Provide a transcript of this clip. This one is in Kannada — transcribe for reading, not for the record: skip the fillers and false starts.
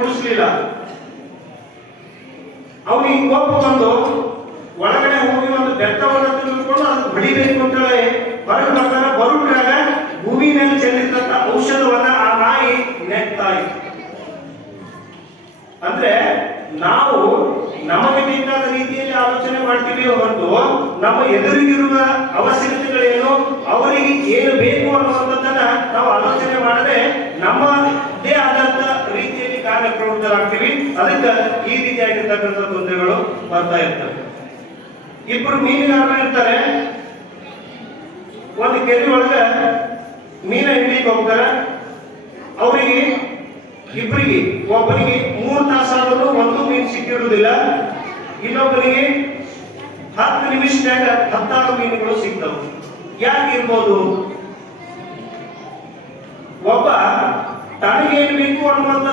ಕುಡಿಸ್ಲಿಲ್ಲ. ಅವನಿಗೆ ಕೋಪ ಬಂದು ಒಳಗಡೆ ಹೋಗಿ ಒಂದು ಬೆತ್ತವನ್ನು ತೆಗೆದುಕೊಂಡು ಅದಕ್ಕೆ ಹೊಡಿಬೇಕು ಅಂತ ಹೇಳಿ ಹೊರಗೆ ಬರ್ತಾನೆ. ಬರುಟ್ರಾಗ ಭೂಮಿ ಮೇಲೆ ಚೆಲ್ಲಿದ್ದಂತ ಔಷಧವನ್ನ ಆ ನಾಯಿ ನೆಕ್ತಾ ಇತ್ತು. ಅಂದ್ರೆ ನಾವು ನಮಗೆ ಬೇಕಾದ ರೀತಿಯಲ್ಲಿ ಆಲೋಚನೆ ಮಾಡ್ತೀವಿ ಹೊರತು ನಮ್ಮ ಎದುರಿಗಿರುವ ಅವಶ್ಯಕತೆಗಳೇನು, ಅವರಿಗೆ ಏನು ಬೇಕು ಅನ್ನುವಂಥದ್ದನ್ನ ನಾವು ಆಲೋಚನೆ ಮಾಡದೆ ನಮ್ಮದೇ ಆದಂತ ರೀತಿಯಲ್ಲಿ ಕಾರ್ಯಪ್ರವೃತ್ತರಾಗ್ತೀವಿ. ಅದಕ್ಕೆ ಈ ರೀತಿಯಾಗಿರ್ತಕ್ಕಂಥ ತೊಂದರೆಗಳು ಬರ್ತಾ ಇರ್ತವೆ. ಇಬ್ಬರು ಮೀನುಗಾರರು ಇರ್ತಾರೆ, ಒಂದು ಕೆರೆ ಒಳಗ ಮೀನ ಹಿಡಿಲಿಕ್ಕೆ ಹೋಗ್ತಾರೆ. ಅವರಿಗೆ ಇಬ್ಬರಿಗೆ, ಒಬ್ಬರಿಗೆ 3 ತಾಸಾದರೂ ಒಂದು ಮೀನು ಸಿಕ್ಕಿರುವುದಿಲ್ಲ, ಇನ್ನೊಬ್ಬರಿಗೆ 10 ನಿಮಿಷದಾಗ 16 ಮೀನುಗಳು ಸಿಗ್ತವೆ. ಯಾಕೆ ಇರ್ಬೋದು? ಒಬ್ಬ ತನಗೇನು ಬೇಕು ಅನ್ನುವಂಥ